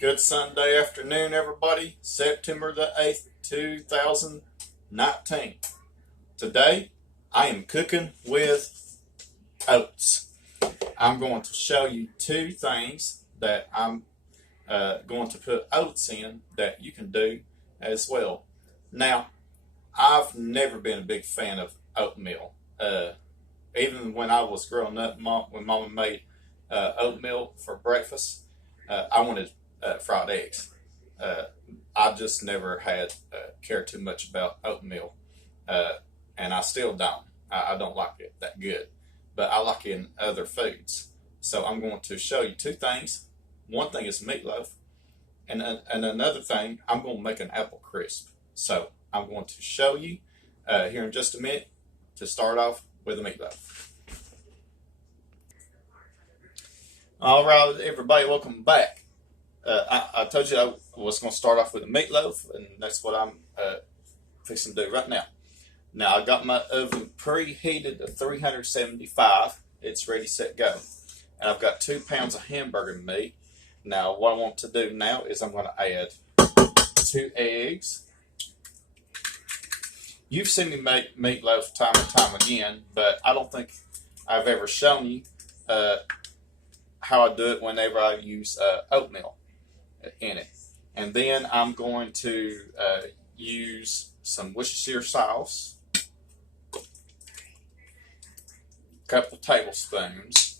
Good Sunday afternoon, everybody. September the 8th, 2019. Today, I am cooking with oats. I'm going to show you two things that I'm going to put oats in that you can do as well. Now, I've never been a big fan of oatmeal. Even when I was growing up, when Mama made oatmeal for breakfast, I wanted fried eggs. I just never had cared too much about oatmeal, and I still don't. I don't like it that good, but I like it in other foods. So I'm going to show you two things. One thing is meatloaf, and another thing, I'm going to make an apple crisp. So I'm going to show you here in just a minute to start off with the meatloaf. All right, everybody, welcome back. I told you I was going to start off with a meatloaf, and that's what I'm fixing to do right now. Now, I got my oven preheated to 375. It's ready, set, go. And I've got 2 pounds of hamburger meat. Now, what I want to do now is I'm going to add 2 eggs. You've seen me make meatloaf time and time again, but I don't think I've ever shown you how I do it whenever I use oatmeal in it. And then I'm going to use some Worcestershire sauce, a couple tablespoons.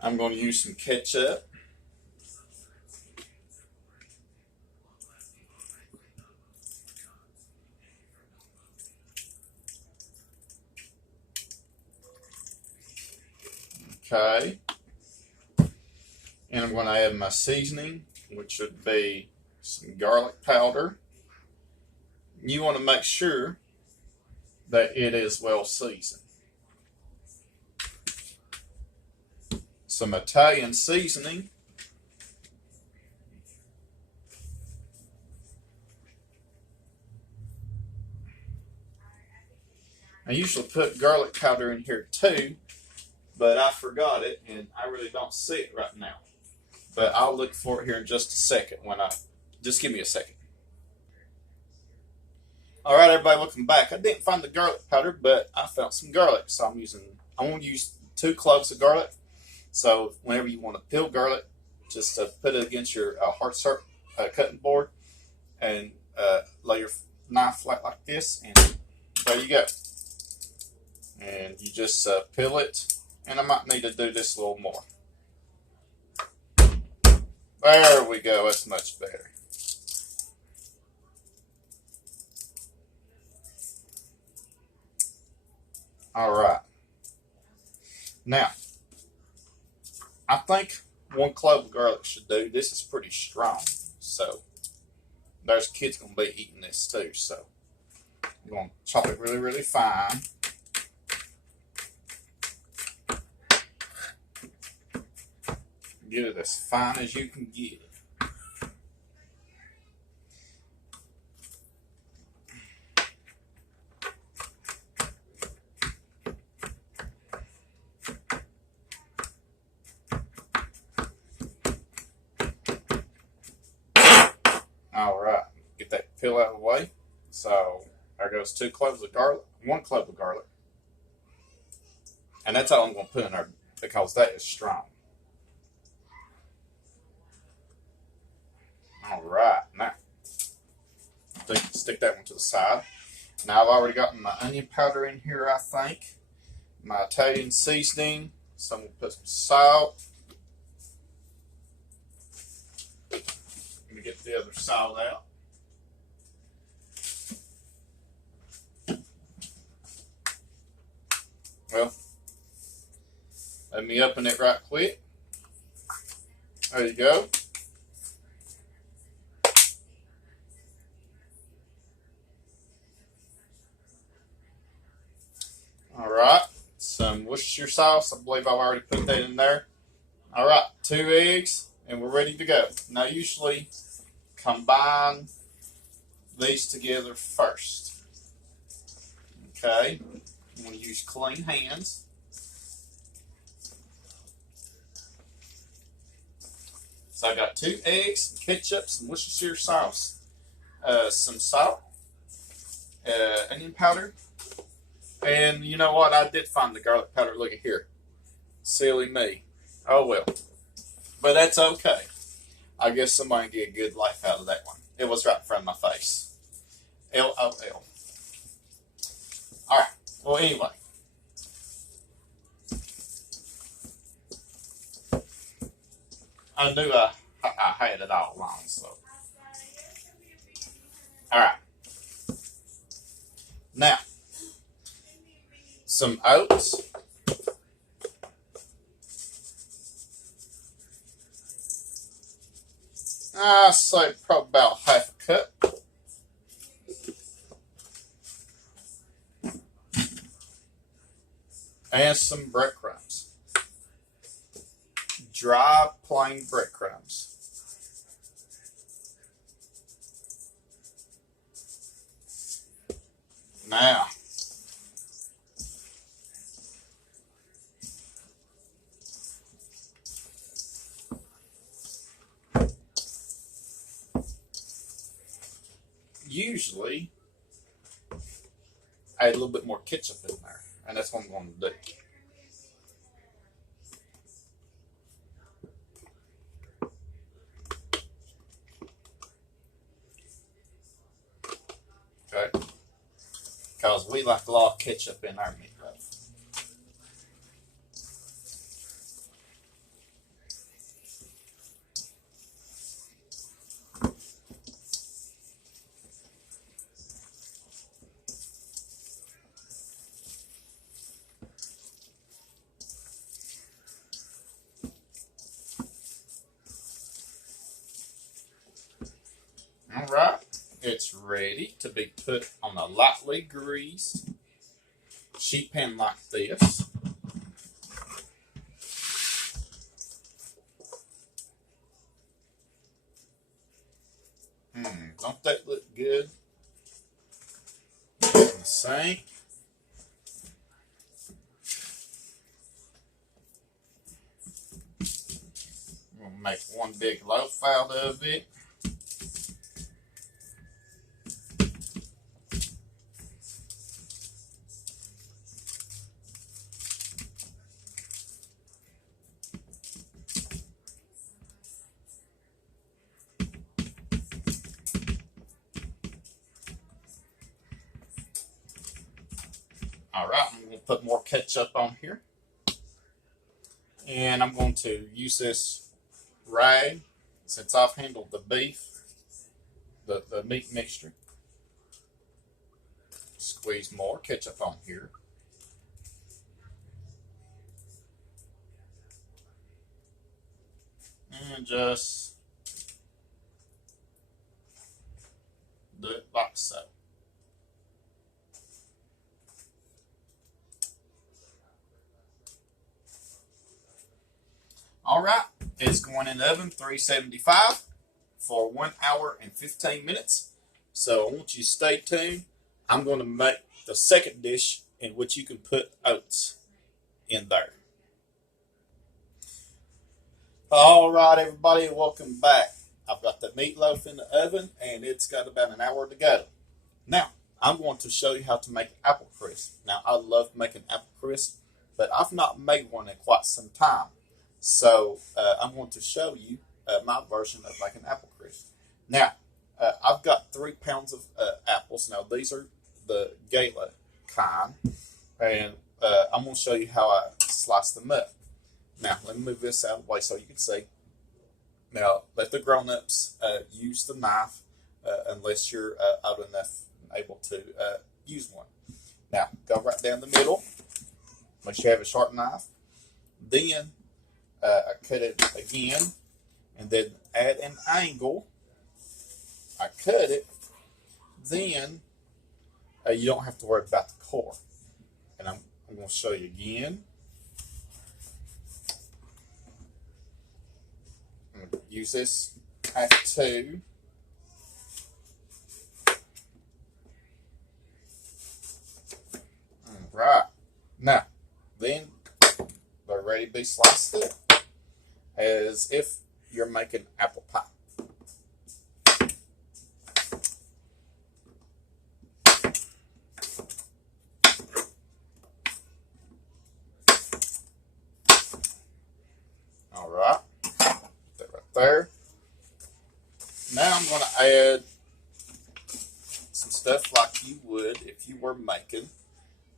I'm going to use some ketchup. Okay. And I'm going to add my seasoning, which would be some garlic powder. You want to make sure that it is well seasoned. Some Italian seasoning. I usually put garlic powder in here too, but I forgot it and I really don't see it right now. But I'll look for it here in just a second just give me a second. All right, everybody, welcome back. I didn't find the garlic powder, but I found some garlic. So I'm going to use 2 cloves of garlic. So whenever you want to peel garlic, just put it against your hard cutting board and lay your knife flat like this, and there you go. And you just peel it, and I might need to do this a little more. There we go. That's much better. All right. Now, I think 1 clove of garlic should do. This is pretty strong, so there's kids going to be eating this too. So I'm going to chop it really, really fine. Get it as fine as you can get it. All right, get that peel out of the way. So there goes 2 cloves of garlic, 1 clove of garlic. And that's all I'm going to put in there because that is strong. All right, now stick that one to the side. Now I've already gotten my onion powder in here, I think. My Italian seasoning. So I'm going to put some salt. Let me get the other salt out. Well, let me open it right quick. There you go. All right, some Worcestershire sauce. I believe I've already put that in there. All right, 2 eggs, and we're ready to go. Now, usually combine these together first. Okay, I'm going to use clean hands. So I got 2 eggs, some ketchup, some Worcestershire sauce, some salt, onion powder, and you know what? I did find the garlic powder. Look at here. Silly me. Oh well. But that's okay. I guess somebody get a good life out of that one. It was right in front of my face. LOL. Alright. Well, anyway. I knew I had it all along, so. Alright. Now, some oats. I say probably about half a cup. And some breadcrumbs. Dry, plain breadcrumbs. Now, usually add a little bit more ketchup in there, and that's what I'm going to do. Okay, because we like a lot of ketchup in our meatloaf. All right, it's ready to be put on a lightly greased sheet pan like this. Don't that look good? In the sink. I'm gonna make one big loaf out of it. All right, I'm going to put more ketchup on here. And I'm going to use this rag, since I've handled the beef, the meat mixture. Squeeze more ketchup on here. And just do it like so. All right, it's going in the oven 375 for 1 hour and 15 minutes. So I want you to stay tuned. I'm going to make the second dish in which you can put oats in there. All right, everybody, welcome back. I've got the meatloaf in the oven, and it's got about an hour to go. Now, I'm going to show you how to make apple crisp. Now, I love making apple crisp, but I've not made one in quite some time. So I'm going to show you my version of making apple crisp. Now, I've got 3 pounds of apples. Now, these are the gala kind, and I'm going to show you how I slice them up. Now, let me move this out of the way so you can see. Now, let the grown-ups use the knife unless you're old enough and able to use one. Now, go right down the middle. Make sure you have a sharp knife. Then, I cut it again, and then at an angle, I cut it. Then, you don't have to worry about the core. And I'm going to show you again. I'm going to use this at 2. Right. Now, then they're ready to be sliced up as if you're making apple pie. All right, put that right there. Now I'm going to add some stuff like you would if you were making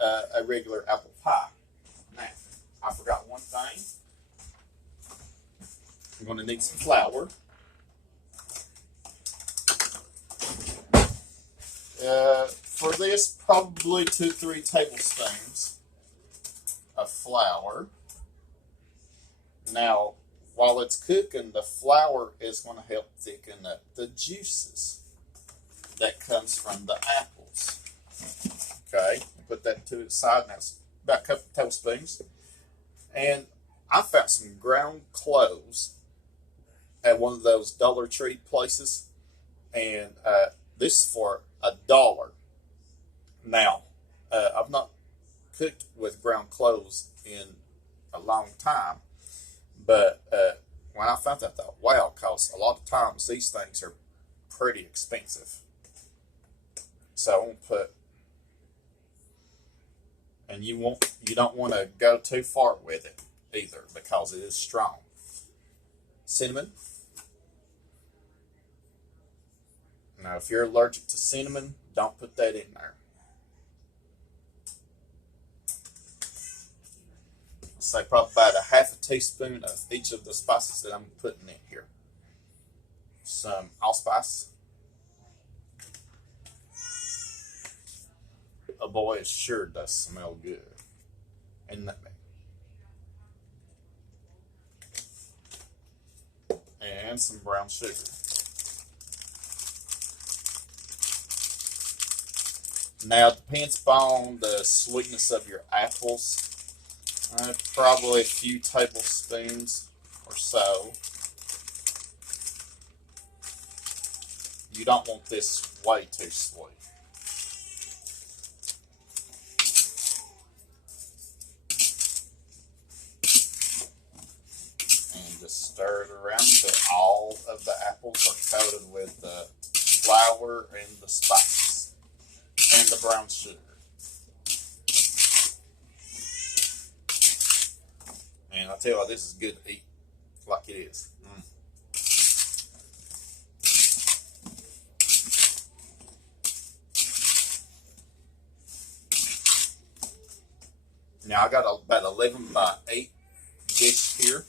a regular apple pie. Now, I forgot one thing. I'm going to need some flour. For this, probably 2-3 tablespoons of flour. Now, while it's cooking, the flour is going to help thicken up the juices that comes from the apples. Okay, put that to the side. Now, it's about a couple tablespoons. And I found some ground cloves at one of those Dollar Tree places, and this is for $1. Now, I've not cooked with ground cloves in a long time, but when I found that, I thought, wow, because a lot of times these things are pretty expensive. So I'm gonna put, and you don't want to go too far with it either because it is strong. Cinnamon. Now, if you're allergic to cinnamon, don't put that in there. Say probably about a half a teaspoon of each of the spices that I'm putting in here. Some allspice. Oh boy, it sure does smell good. And nutmeg. And some brown sugar. Now, it depends upon the sweetness of your apples. Probably a few tablespoons or so. You don't want this way too sweet. And just stir it around until all of the apples are coated with the flour and the spices and the brown sugar. And I tell you what, this is good to eat like it is. Now I got about 11 by 8 dish here.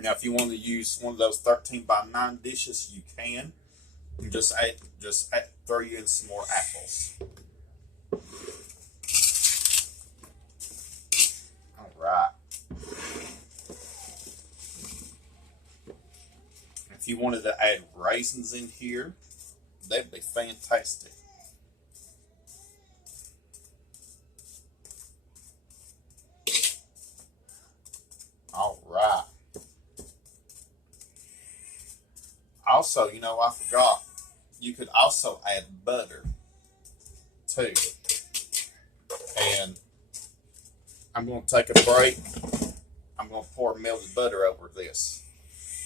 Now if you want to use one of those 13 by 9 dishes, you can. And just throw you in some more apples. Right. If you wanted to add raisins in here, that'd be fantastic. All right. Also, I forgot, you could also add butter too. And I'm going to take a break. I'm going to pour melted butter over this.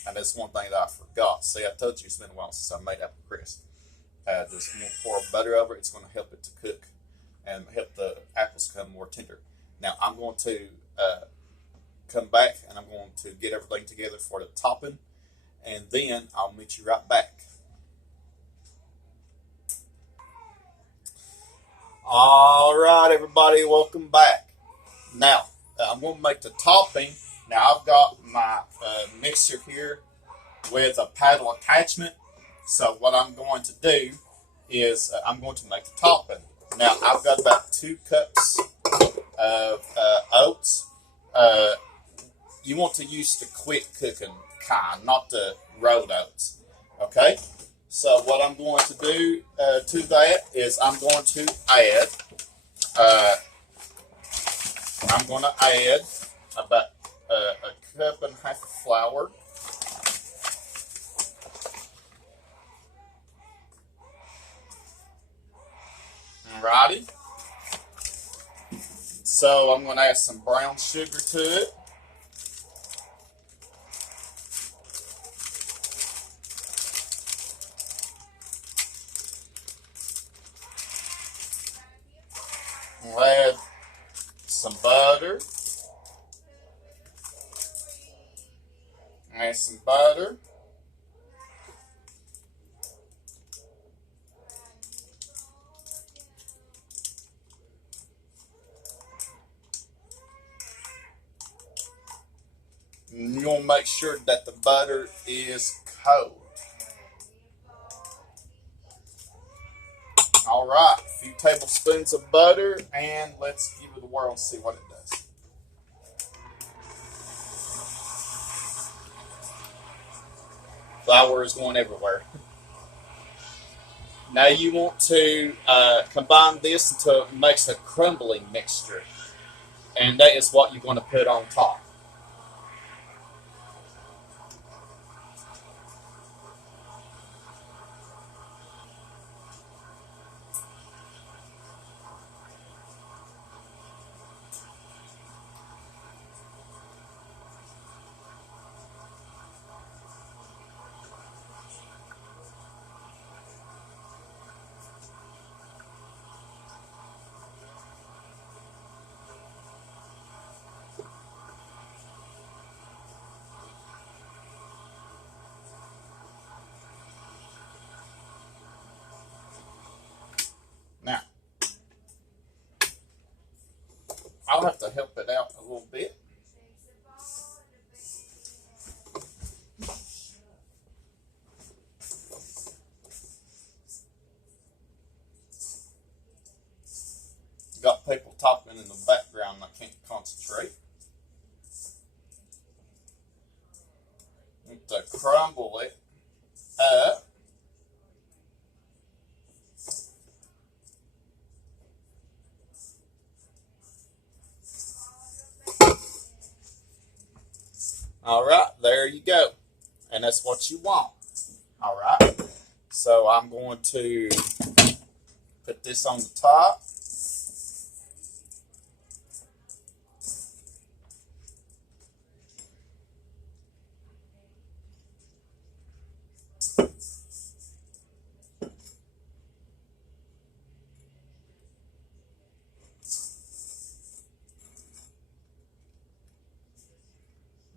And that's one thing that I forgot. See, I told you it's been a while since I made apple crisp. I'm going to pour butter over it. It's going to help it to cook and help the apples become more tender. Now, I'm going to come back and I'm going to get everything together for the topping. And then I'll meet you right back. All right, everybody, welcome back. Now, I'm going to make the topping. Now, I've got my mixer here with a paddle attachment. So, what I'm going to do is I'm going to make the topping. Now, I've got about 2 cups of oats. You want to use the quick cooking kind, not the rolled oats. Okay? So, what I'm going to do to that is I'm going to add about a cup and a half of flour. Alrighty. So I'm going to add some brown sugar to it. We'll add some butter. Add some butter. And you want to make sure that the butter is cold. All right, a few tablespoons of butter, and let's give it a whirl and see what it does. Flour is going everywhere. Now you want to combine this until it makes a crumbling mixture, and that is what you're going to put on top. Now, I'll have to help it out a little bit. Got people talking in the background and I can't concentrate. Need to crumble it up. All right, there you go. And that's what you want. All right. So I'm going to put this on the top.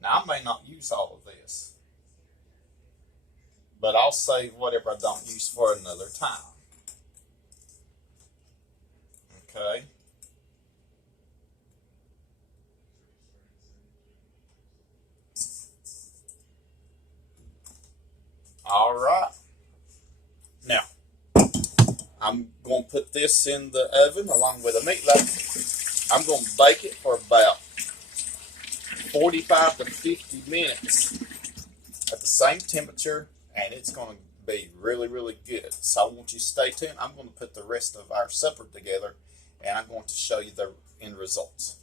Now, I may not use all of this, but I'll save whatever I don't use for another time. Okay. All right. Now, I'm going to put this in the oven along with the meatloaf. I'm going to bake it for about 45 to 50 minutes at the same temperature, and it's going to be really, really good. So I want you to stay tuned. I'm going to put the rest of our supper together, and I'm going to show you the end results.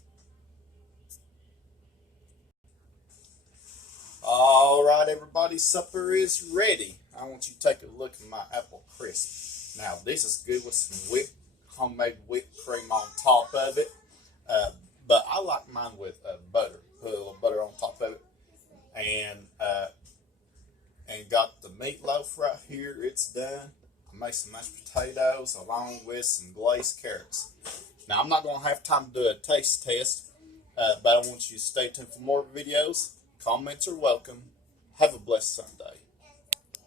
All right, everybody, supper is ready. I want you to take a look at my apple crisp. Now, this is good with some homemade whipped cream on top of it, but I like mine with butter. Put a little butter on top of it, and got the meatloaf right here. It's done. I made some mashed potatoes along with some glazed carrots. Now, I'm not going to have time to do a taste test, but I want you to stay tuned for more videos. Comments are welcome. Have a blessed Sunday.